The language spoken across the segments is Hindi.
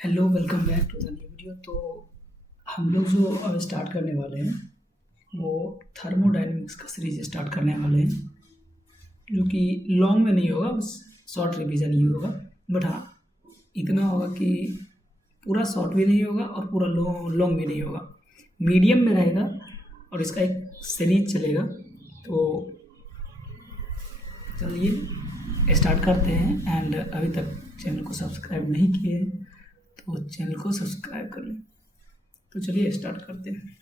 Hello, welcome back to the new video. तो हम लोग जो अब स्टार्ट करने वाले हैं वो थर्मोडायनेमिक्स का सीरीज स्टार्ट करने वाले हैं, जो कि लॉन्ग में नहीं होगा, बस शॉर्ट रिवीजन ही होगा। बट हाँ, इतना होगा कि पूरा शॉर्ट भी नहीं होगा और पूरा लॉन्ग भी नहीं होगा, मीडियम में रहेगा और इसका एक सीरीज चलेगा। तो चलिए स्टार्ट करते हैं। एंड अभी तक चैनल को सब्सक्राइब नहीं किए हैं तो चैनल को सब्सक्राइब कर लें। तो चलिए स्टार्ट करते हैं।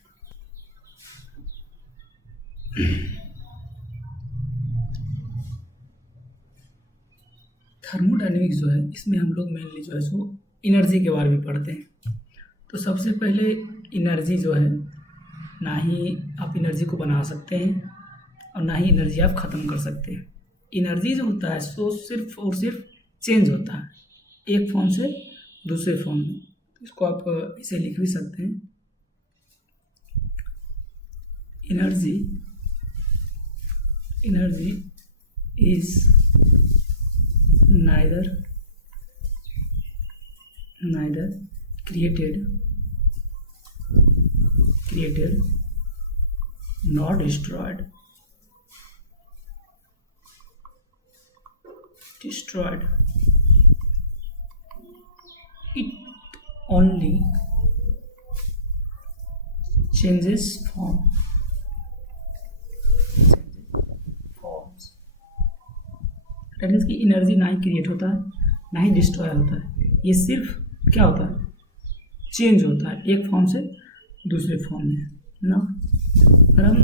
थर्मोडायनेमिक्स जो है, इसमें हम लोग मेनली जो है सो एनर्जी के बारे में पढ़ते हैं। तो सबसे पहले एनर्जी जो है, ना ही आप एनर्जी को बना सकते हैं और ना ही एनर्जी आप ख़त्म कर सकते हैं। एनर्जी जो होता है सो सिर्फ और सिर्फ चेंज होता है एक फॉर्म से दूसरे फॉर्म में। तो इसको आप इसे लिख भी सकते हैं। Energy is neither created nor destroyed. It only changes forms. That means कि एनर्जी ना ही क्रिएट होता है ना ही डिस्ट्रॉय होता है, ये सिर्फ क्या होता है, चेंज होता है एक फॉर्म से दूसरे फॉर्म में ना। अगर हम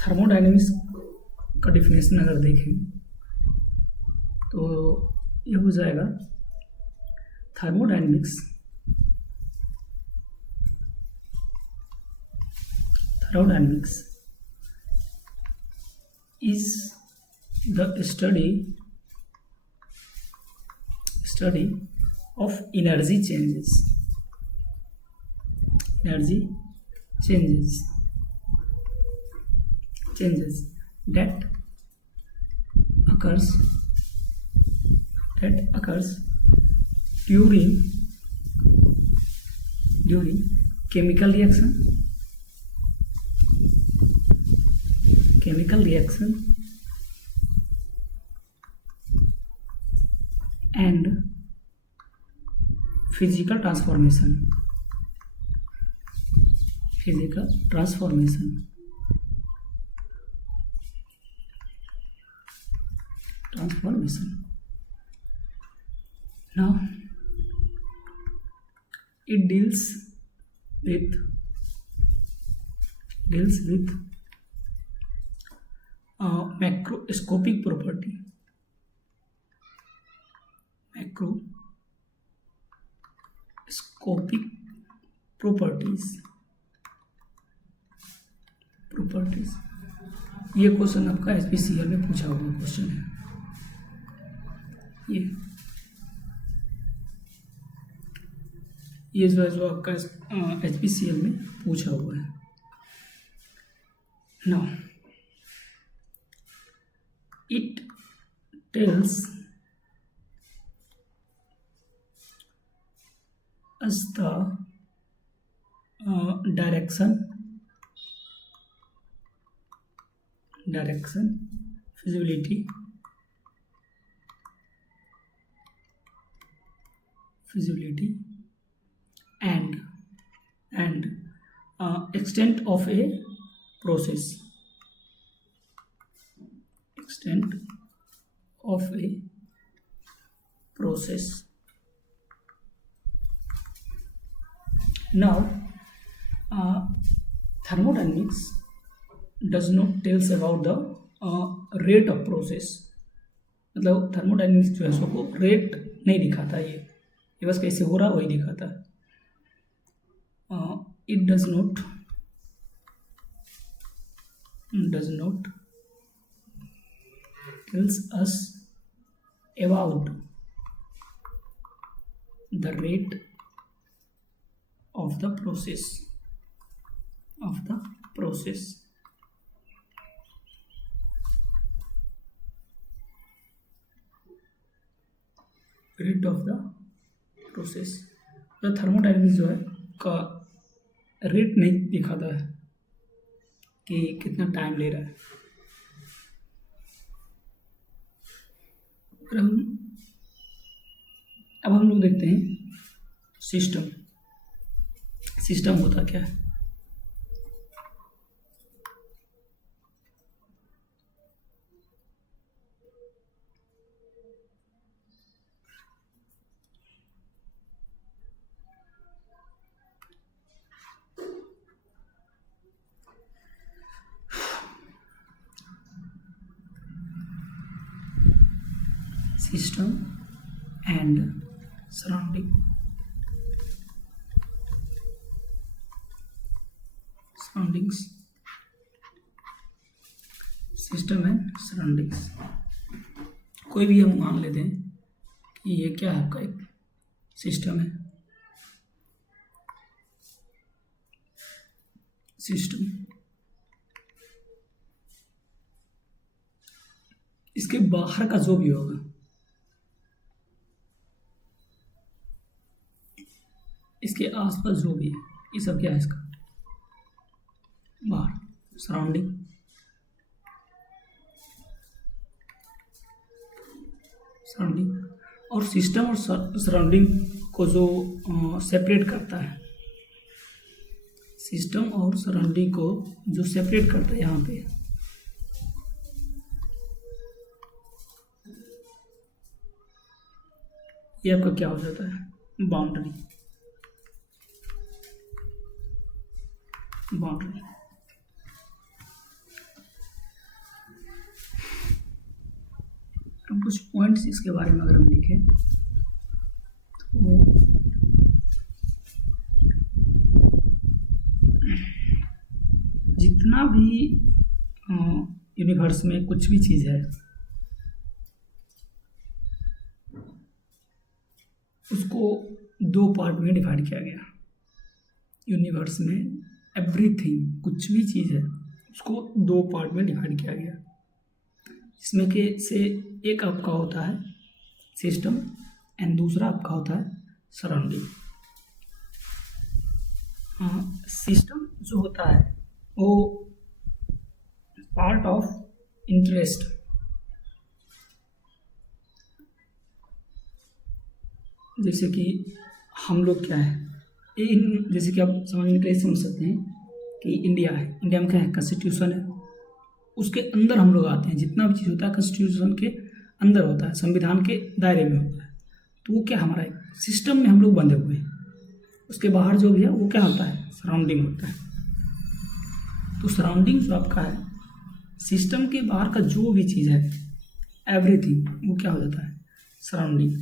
थर्मोडायनेमिक्स का डिफिनेशन अगर देखें तो ये हो जाएगा, thermodynamics is the study of energy changes that occurs during chemical reaction and physical transformation. Now it deals with macroscopic properties. ये क्वेश्चन आपका एचपीसीएल में पूछा हुआ क्वेश्चन है। ये जो है जो आपका एचपीसीएल में पूछा हुआ है। Now it tells us the direction, feasibility, and extent of a process. Now, thermodynamics does not tells about the rate of process. मतलब थर्मोडायनेमिक्स जो है उसको रेट नहीं दिखाता, ये बस कैसे हो रहा वही दिखाता है। It does not tells us about the rate of the process. Rate of the process. तो थर्मोडायनेमिक्स जो है का रेट नहीं दिखाता है कि कितना टाइम ले रहा है। और अब हम लोग देखते हैं सिस्टम। सिस्टम होता क्या है? System and surrounding. Surroundings, system and surroundings. कोई भी हम मान लेते हैं कि ये क्या है, आपका एक सिस्टम है। सिस्टम, इसके बाहर का जो भी होगा, इसके आसपास जो भी है, ये सब क्या है इसका बाहर, सराउंडिंग। सराउंडिंग और सिस्टम और सराउंडिंग को जो सेपरेट करता है, सिस्टम और सराउंडिंग को जो सेपरेट करता है यहाँ पे, ये आपका क्या हो जाता है, बाउंड्री। बाउंड्री हम कुछ पॉइंट्स इसके बारे में अगर हम लिखें तो जितना भी यूनिवर्स में कुछ भी चीज़ है उसको दो पार्ट में डिवाइड किया गया। यूनिवर्स में एवरीथिंग, कुछ भी चीज़ है उसको दो पार्ट में डिवाइड किया गया, जिसमें के से एक आपका होता है सिस्टम एंड दूसरा आपका होता है सराउंडिंग। सिस्टम जो होता है वो पार्ट ऑफ इंटरेस्ट, जैसे कि हम लोग क्या है, जैसे कि आप समझने के लिए समझ सकते हैं कि इंडिया है, इंडिया में क्या है, कॉन्स्टिट्यूशन है, उसके अंदर हम लोग आते हैं। जितना भी चीज़ होता है कॉन्स्टिट्यूशन के अंदर होता है, संविधान के दायरे में होता है। तो वो क्या हमारा एक सिस्टम में हम लोग बंधे हुए हैं। उसके बाहर जो भी है वो क्या होता है, सराउंडिंग होता है। तो सराउंडिंग जो आपका है, सिस्टम के बाहर का जो भी चीज़ है एवरीथिंग, वो क्या हो जाता है, सराउंडिंग।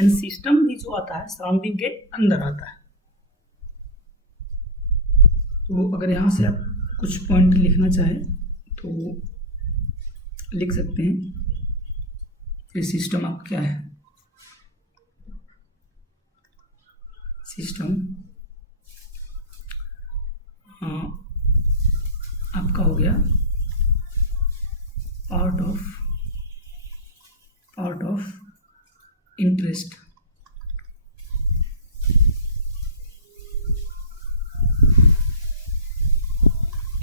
एंड सिस्टम भी जो आता है सराउंडिंग के अंदर आता है। तो अगर यहाँ से आप कुछ पॉइंट लिखना चाहें तो लिख सकते हैं। ये सिस्टम आपका क्या है, सिस्टम आपका हो गया part of interest.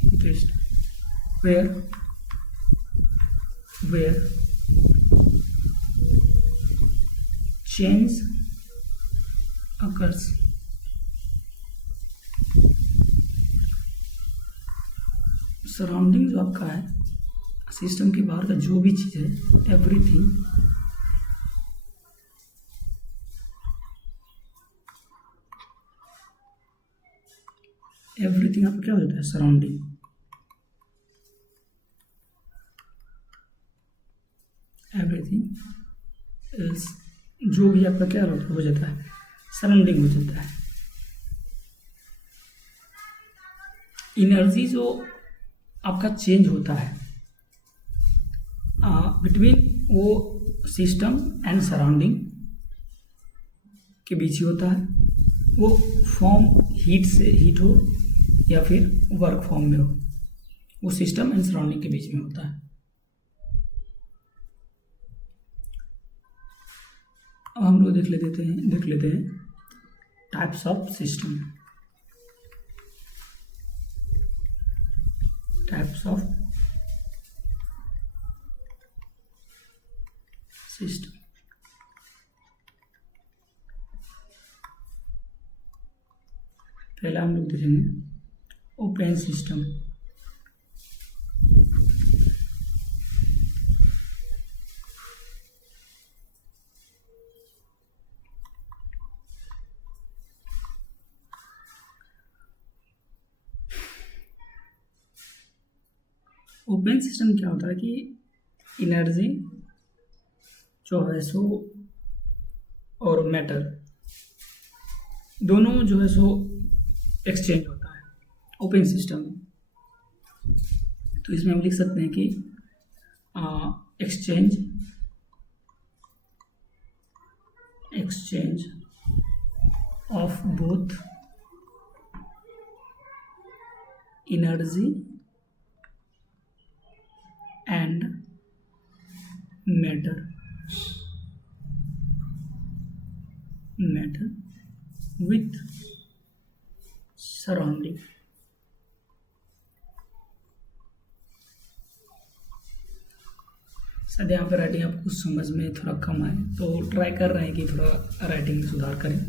Interest where change occurs। Surrounding जो आपका है, सिस्टम के बाहर का जो भी चीज़ है एवरीथिंग, एवरीथिंग आपका क्या हो जाता है, सराउंडिंग। एवरीथिंग एल्स जो भी आपका क्या हो जाता है, सराउंडिंग हो जाता है। एनर्जी जो आपका चेंज होता है बिटवीन वो सिस्टम एंड सराउंडिंग के बीच ही होता है। वो फॉर्म हीट हो या फिर वर्क फॉर्म में हो, वो सिस्टम एंड सराउंडिंग के बीच में होता है। अब हम लोग देख लेते हैं types of system. Types of system. पहला हम लोग देखेंगे ओपन सिस्टम। ओपन सिस्टम क्या होता है कि एनर्जी जो है सो और मैटर दोनों जो है सो एक्सचेंज होता है ओपन सिस्टम में। तो इसमें हम लिख सकते हैं कि exchange of both energy and matter with surrounding। शायद यहाँ पर राइटिंग आपको कुछ समझ में थोड़ा कम आए तो ट्राई कर रहे हैं कि थोड़ा राइटिंग में सुधार करें।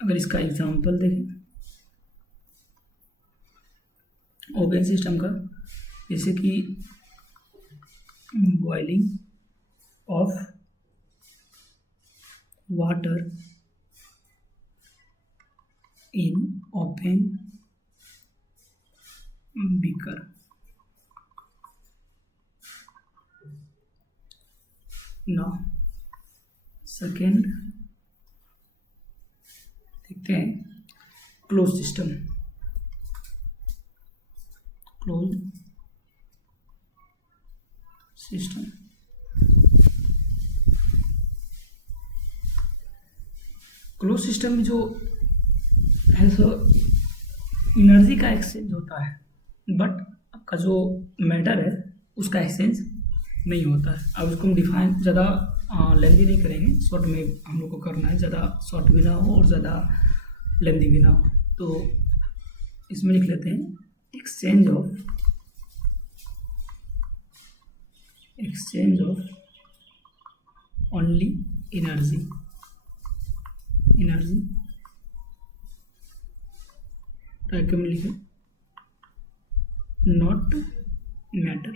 अगर इसका एग्जांपल देखें ओपन सिस्टम का, जैसे कि boiling of water in open beaker। now second देखते हैं close system. Close system close system में जो है सो एनर्जी का एक्सचेंज होता है, बट आपका जो मैटर है उसका एक्सचेंज नहीं होता है। अब उसको हम डिफाइन ज़्यादा लेंदी नहीं करेंगे, शॉर्ट में हम लोग को करना है, ज़्यादा शॉर्ट भी ना हो और ज़्यादा लेंदी भी ना हो। तो इसमें लिख लेते हैं exchange of only energy type में लिखे नॉट मैटर।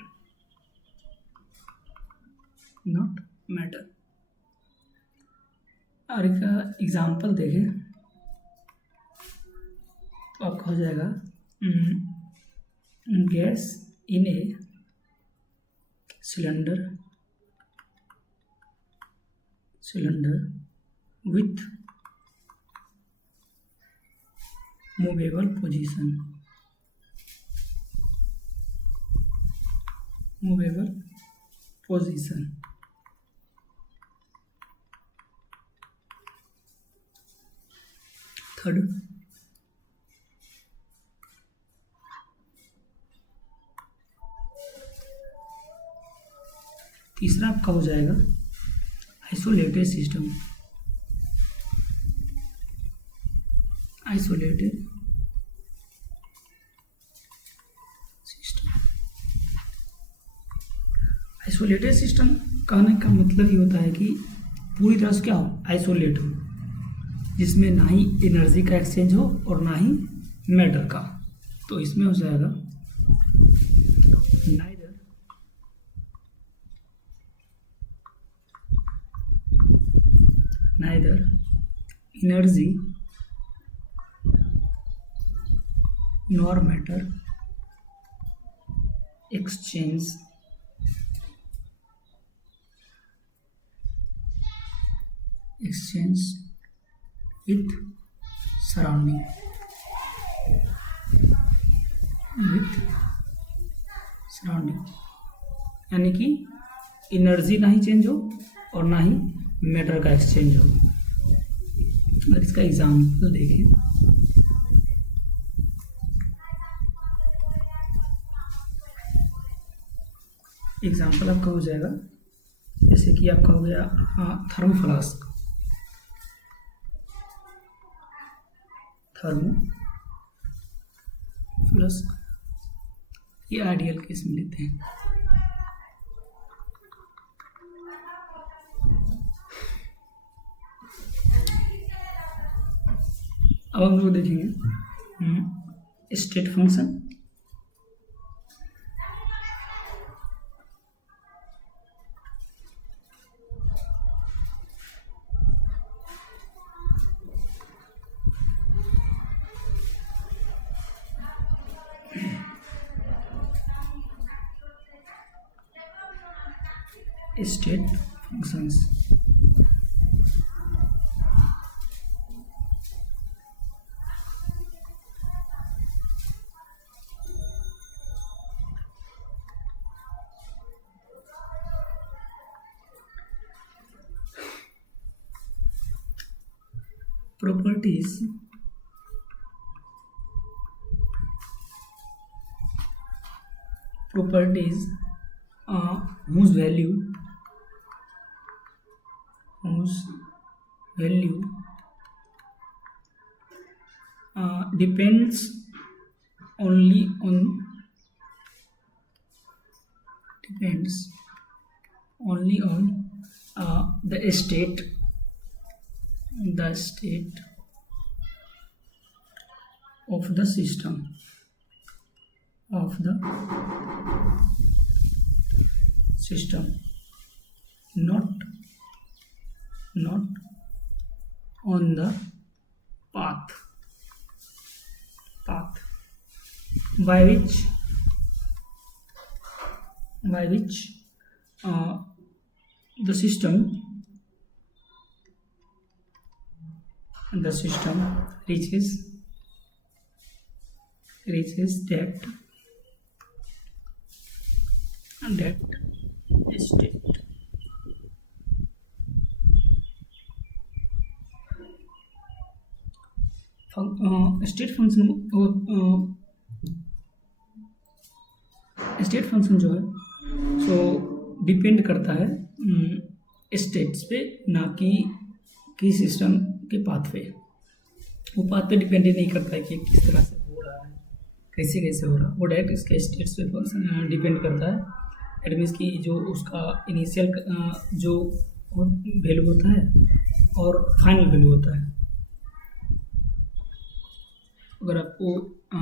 और इसका एग्जाम्पल देखें तो आपका हो जाएगा gas in a cylinder with movable position. Third तीसरा आपका हो जाएगा आइसोलेटेड सिस्टम। आइसोलेटेड सिस्टम कहने का मतलब ये होता है कि पूरी तरह से क्या हो, आइसोलेट हो, जिसमें ना ही एनर्जी का एक्सचेंज हो और ना ही मैटर का। तो इसमें हो जाएगा neither energy nor matter exchange with surrounding। यानी कि एनर्जी ना ही चेंज हो और ना ही मैटर का एक्सचेंज हो। अगर इसका एग्जाम्पल देखें एग्जाम्पल आपका हो जाएगा जैसे कि आपका हो गया थर्मोफ्लास्क, थर्मोफ्लास्क ये आइडियल केस में लेते हैं। अब हम लोग देखेंगे state function. State functions properties whose value depends only on the state of the system, not on the path by which the system reaches that state। State function जो है सो डिपेंड करता है स्टेट्स पे, ना कि सिस्टम के पाथ पे। वो पाथ पे डिपेंड नहीं करता है कि किस तरह से हो रहा है, कैसे हो रहा है। वो डायरेक्ट इसके स्टेट्स पे फंक्शन डिपेंड करता है। इट मीन्स कि जो उसका इनिशियल जो वैल्यू होता है और फाइनल वैल्यू होता है। अगर आपको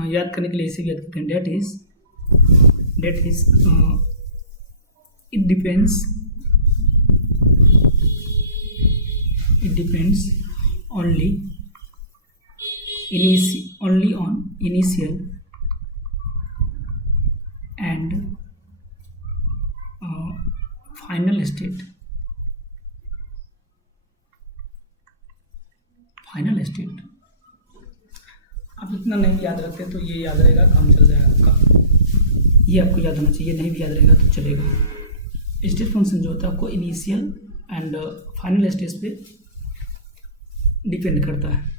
याद करने के लिए इसे याद करते हैं, that is it depends only on initial and final state। आप इतना नहीं याद रखते तो ये याद रहेगा, काम चल जाएगा आपका। ये आपको याद होना चाहिए, नहीं भी याद रहेगा तो चलेगा। स्टेट फंक्शन जो होता है आपको इनिशियल एंड फाइनल स्टेज पे डिपेंड करता है।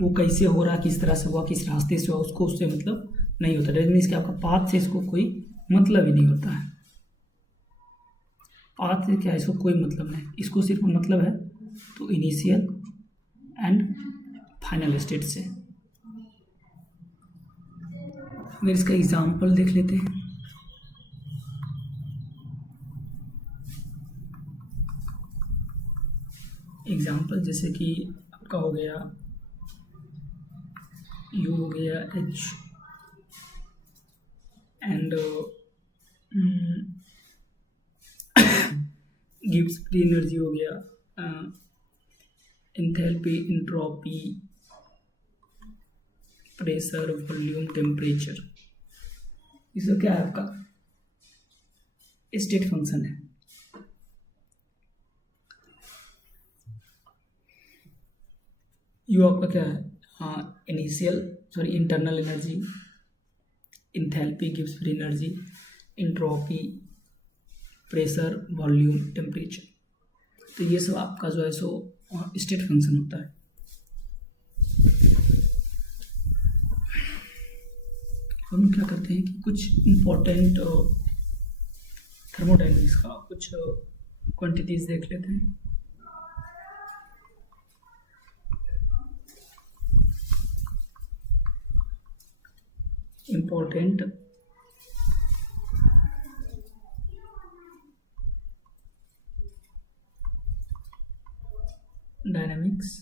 वो कैसे हो रहा, किस तरह से हुआ, किस रास्ते से हुआ, उसको उससे मतलब नहीं होता। डेट मीन्स कि आपका पाथ से इसको कोई मतलब ही नहीं होता है। पाथ से क्या, इसको कोई मतलब नहीं, इसको सिर्फ मतलब है तो इनिशियल एंड फाइनल स्टेट से। अगर इसका एग्जाम्पल देख लेते हैं, एग्जाम्पल जैसे कि आपका हो गया U हो गया H and Gibbs free energy हो गया, enthalpy, entropy, pressure, volume, temperature. इसका क्या है, आपका स्टेट फंक्शन है। यू आपका क्या है, internal energy, enthalpy, Gibbs free energy, entropy, pressure, volume, temperature. तो ये सब आपका जो है सो स्टेट फंक्शन होता है। हम क्या करते हैं कि कुछ इम्पोर्टेंट थर्मोडायनेमिक्स का कुछ क्वांटिटीज देख लेते हैं। इम्पोर्टेंट डायनामिक्स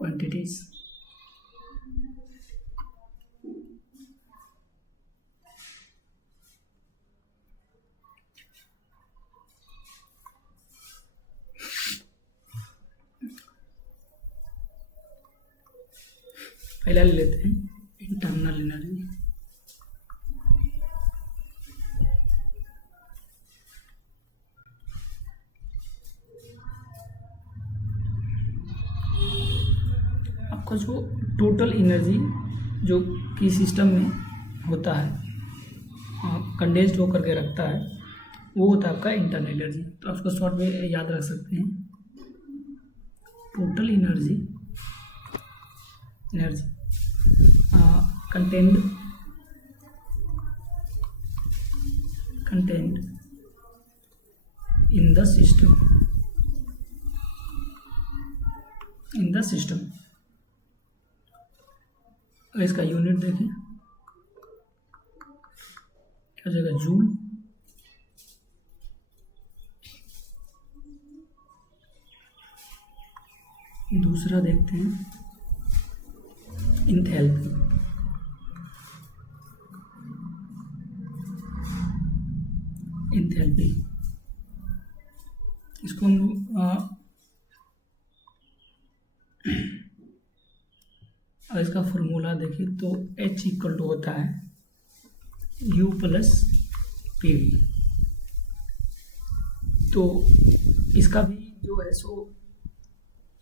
quantities, पहला ले लेते हैं इंटरनल एनर्जी। आपका जो टोटल एनर्जी जो कि सिस्टम में होता है कंडेंस्ड होकर के रखता है वो होता है आपका इंटरनल एनर्जी। तो आप उसको शॉर्ट में याद रख सकते हैं, total energy contained in the system अगर इसका यूनिट देखें क्या हो जाएगा, जूल। दूसरा देखते हैं इंथैल्पी। इसको हम और इसका फॉर्मूला देखिए तो H इक्वल टू होता है U प्लस PV। तो इसका भी जो है सो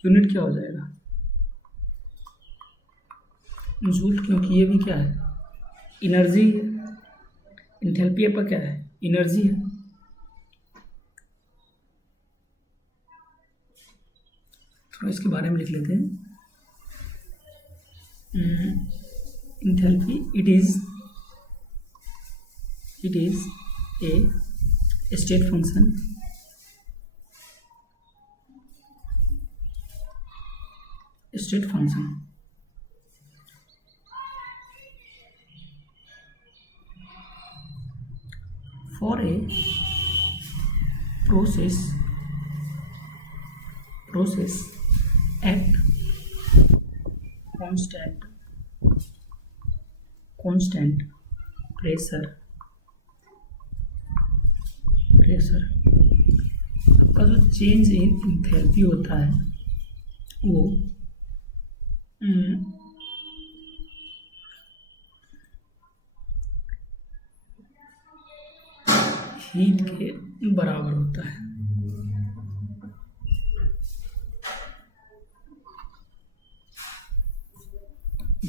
यूनिट क्या हो जाएगा, जूल, क्योंकि ये भी क्या है, एनर्जी है। इंथैल्पी पर क्या है, एनर्जी है। थोड़ा इसके बारे में लिख लेते हैं। enthalpy it is a state function for a process at constant pressure आपका जो चेंज इन इंथैल्पी होता है वो हीट के बराबर होता है।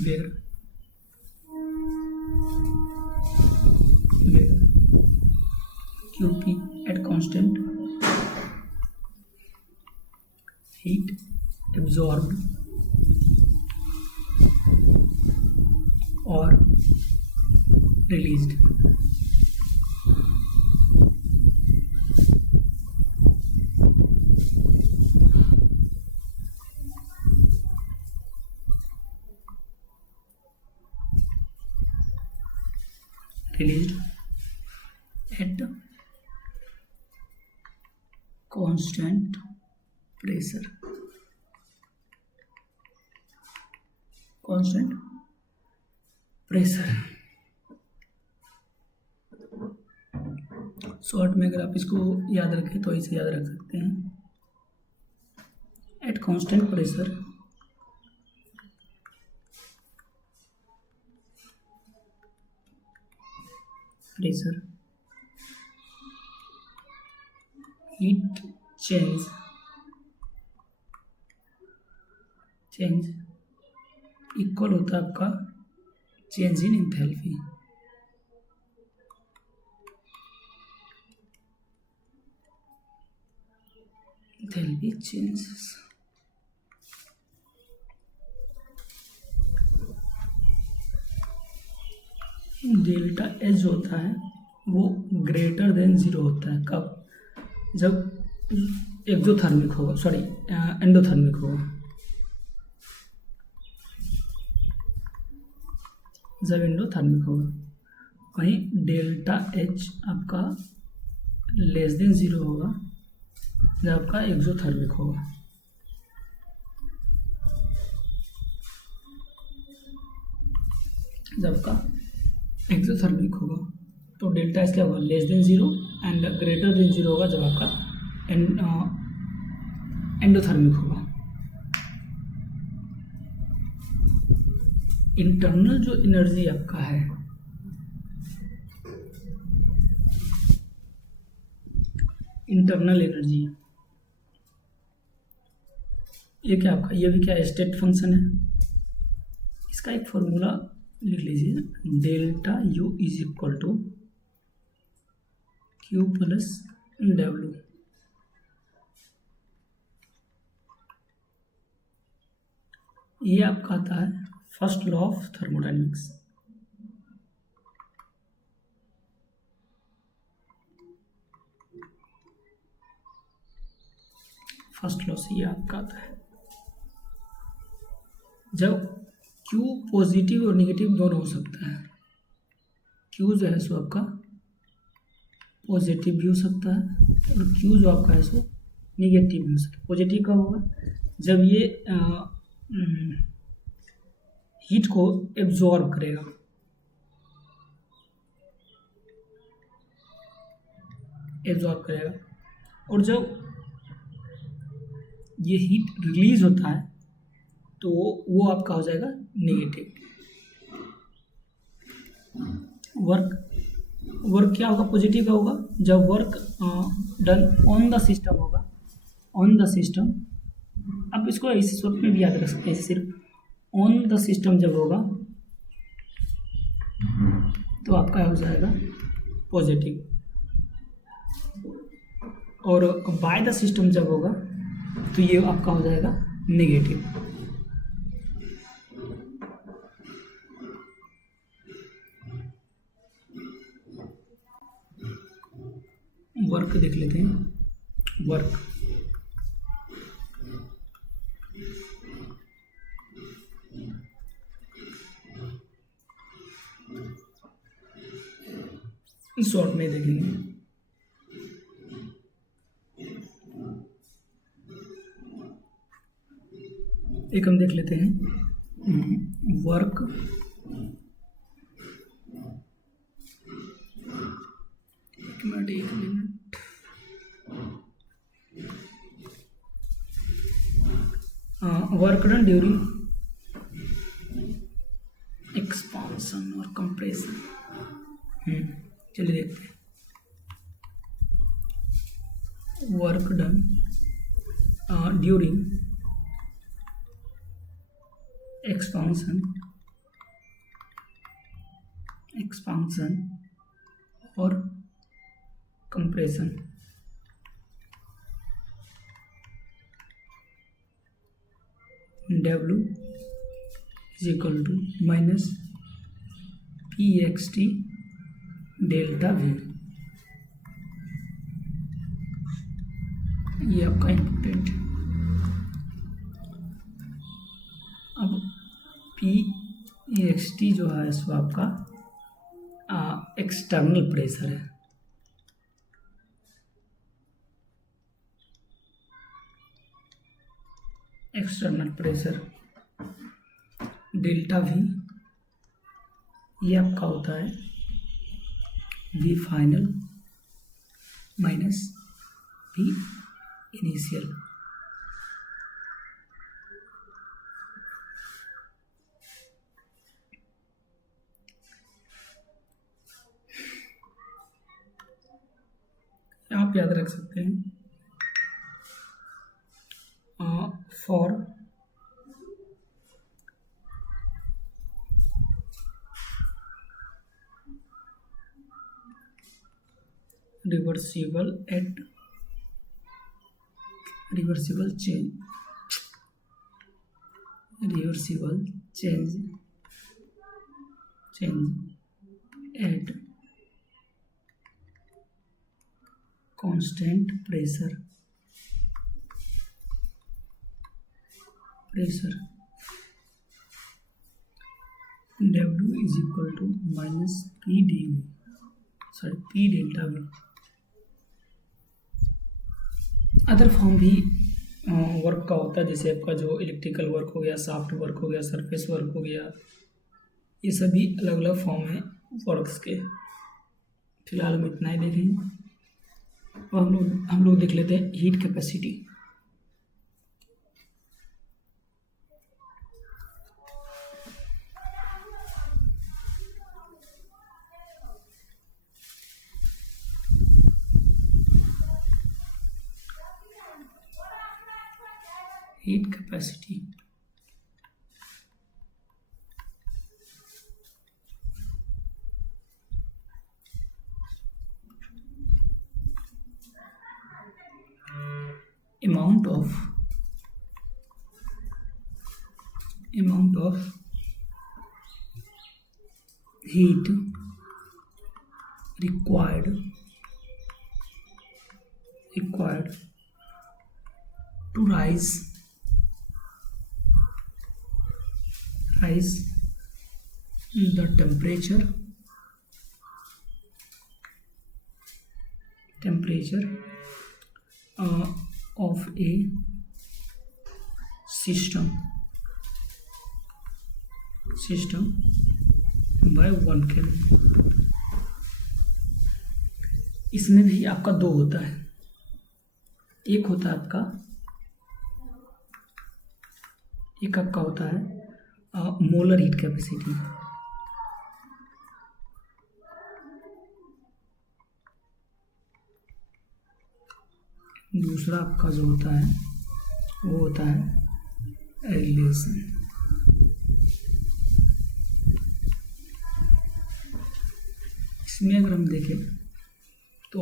where QP at constant heat absorbed or released। released at constant pressure short में अगर आप इसको याद रखें तो इसे याद रख सकते हैं, eight constant pressure heat change equal होता है आपका change in enthalpy. Enthalpy changes delta H जो होता है वो ग्रेटर देन ज़ीरो होता है। कब? जब एक्सोथर्मिक होगा, सॉरी एंडोथर्मिक होगा। जब एंडोथर्मिक होगा, वहीं डेल्टा एच आपका लेस देन ज़ीरो होगा जब आपका एक्सोथर्मिक होगा। जब आपका एक्सोथर्मिक होगा तो डेल्टा एच क्या होगा? Less than zero and greater than zero होगा जब आपका एंडोथर्मिक होगा। इंटरनल जो एनर्जी आपका है, इंटरनल एनर्जी, ये क्या आपका, ये भी क्या स्टेट फंक्शन है। इसका एक फॉर्मूला लिख लीजिए, delta U is equal to Q plus W. ये आपका आता है first law of thermodynamics. First law से ये आपका आता है। जब Q पॉजिटिव और नेगेटिव दोनों हो सकता है, Q जो है सो आपका पॉजिटिव भी हो सकता है और Q जो आपका है सो नेगेटिव भी हो सकता है। पॉजिटिव कब होगा? जब ये हीट को एब्जॉर्ब करेगा, और जब ये हीट रिलीज होता है तो वो आपका हो जाएगा नेगेटिव। वर्क क्या होगा? पॉजिटिव का होगा जब work done on the system होगा, ऑन द सिस्टम। अब इसको इस स्वरूप में भी याद रख सकते हैं, सिर्फ ऑन द सिस्टम जब होगा तो आपका हो जाएगा पॉजिटिव, और बाय द सिस्टम जब होगा तो ये आपका हो जाएगा नेगेटिव। वर्क देख लेते हैं। वर्क शॉर्ट में देखेंगे। एक हम देख लेते हैं वर्क एक minute work done during expansion और कंप्रेशन। चलिए देखते हैं। वर्क डन ड्यूरिंग एक्सपांशन और compression. W is equal to minus PXT delta V। ये आपका इम्पोर्टेंट है। अब PXT जो है सो आपका एक्सटर्नल प्रेशर है। एक्सटर्नल प्रेशर डेल्टा V, ये आपका होता है V final minus V initial. आप याद रख सकते हैं for reversible change at constant pressure W is equal to minus P D V, sorry P delta V. Other form भी वर्क का होता है, जैसे आपका जो इलेक्ट्रिकल वर्क हो गया, सॉफ्ट वर्क हो गया, सरफेस वर्क हो गया, ये सभी अलग अलग फॉर्म हैं वर्क्स के। फिलहाल हम इतना ही देखेंगे और हम लोग देख लेते हैं heat capacity. Heat capacity amount of heat required to rise the temperature of a system by 1 Kelvin। इसमें भी आपका दो होता है, एक आपका होता है मोलर हीट कैपेसिटी, दूसरा आपका जो होता है वो होता है रिलेशन। इसमें अगर हम देखें तो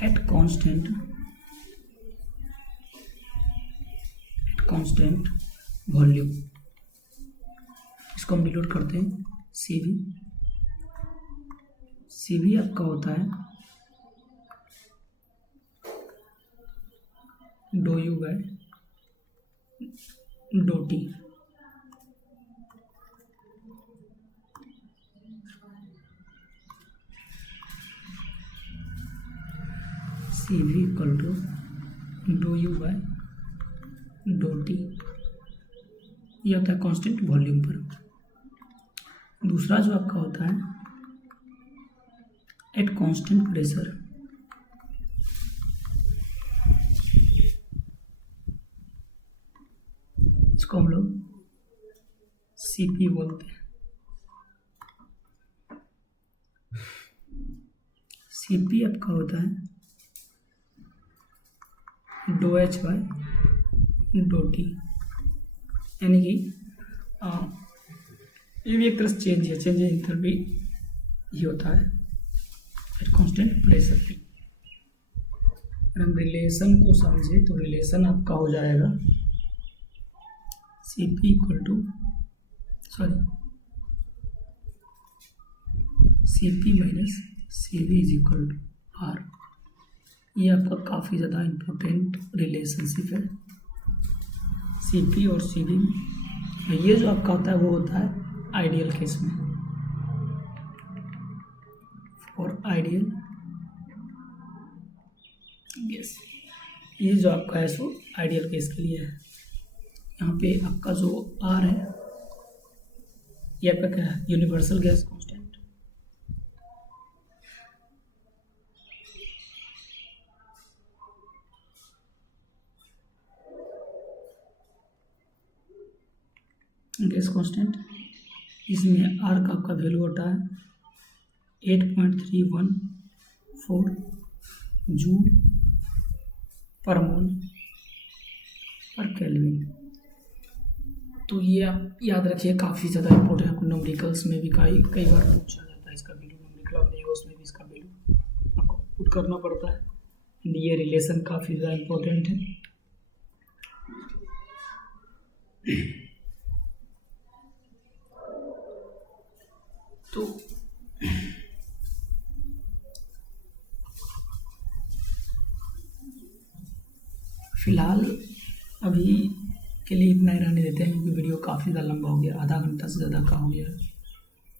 एट कांस्टेंट वॉल्यूम, इसको हम डिनोट करते हैं CV आपका होता है d U by d T. CV equal to d U by d T, ये होता है कांस्टेंट वॉल्यूम पर। दूसरा जो आपका होता है एट कांस्टेंट प्रेशर, इसको हम लोग CP बोलते हैं। CP आपका होता है d H by d T, यानी कि ये भी एक तरह से चेंज है इंथैल्पी ही होता है एट कांस्टेंट प्रेशर। अगर हम रिलेशन को समझे तो रिलेशन आपका हो जाएगा CP equal to CP minus CV is equal to R। ये आपका काफ़ी ज़्यादा इम्पोर्टेंट रिलेशनशिप है CP और CV में। ये जो आपका होता है वो होता है आइडियल केस में, फॉर आइडियल गैस। ये जो आपका है सो आइडियल केस के लिए है। यहाँ पे आपका जो R है ये आपका क्या है, universal gas constant. Gas constant, इसमें R का आपका वैल्यू होता है 8.314 जूल पर मोल पर केल्विन। तो ये आप याद रखिए, काफ़ी ज़्यादा इंपॉर्टेंट है। आपको न्यूमेरिकल्स में भी कई बार पूछा जाता है इसका वैल्यू, न्यूमेरिकल आप नहीं उसमें भी इसका वैल्यू आपको पुट करना पड़ता है। ये रिलेशन काफ़ी ज़्यादा इंपॉर्टेंट है। तो फ़िलहाल अभी के लिए इतना ही रहने देते हैं, क्योंकि वीडियो काफ़ी ज़्यादा लंबा हो गया, आधा घंटा से ज़्यादा का हो गया,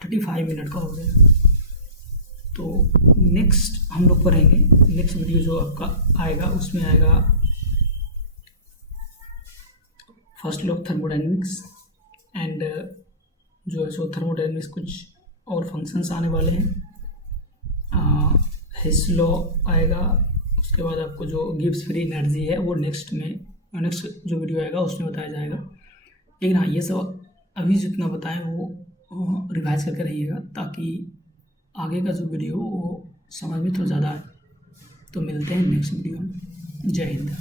35 मिनट का हो गया। तो नेक्स्ट हम लोग करेंगे, नेक्स्ट वीडियो जो आपका आएगा उसमें आएगा first law of thermodynamics and जो है सो थर्मोडाइनमिक्स कुछ और फंक्शंस आने वाले हैं। हिस लॉ आएगा, उसके बाद आपको जो गिब्स फ्री एनर्जी है वो नेक्स्ट जो वीडियो आएगा उसमें बताया जाएगा। लेकिन हाँ, ये सब अभी जितना बताएं वो रिवाइज करके रहिएगा, ताकि आगे का जो वीडियो वो समझ में थोड़ा ज़्यादा आए। तो मिलते हैं नेक्स्ट वीडियो में। जय हिंद।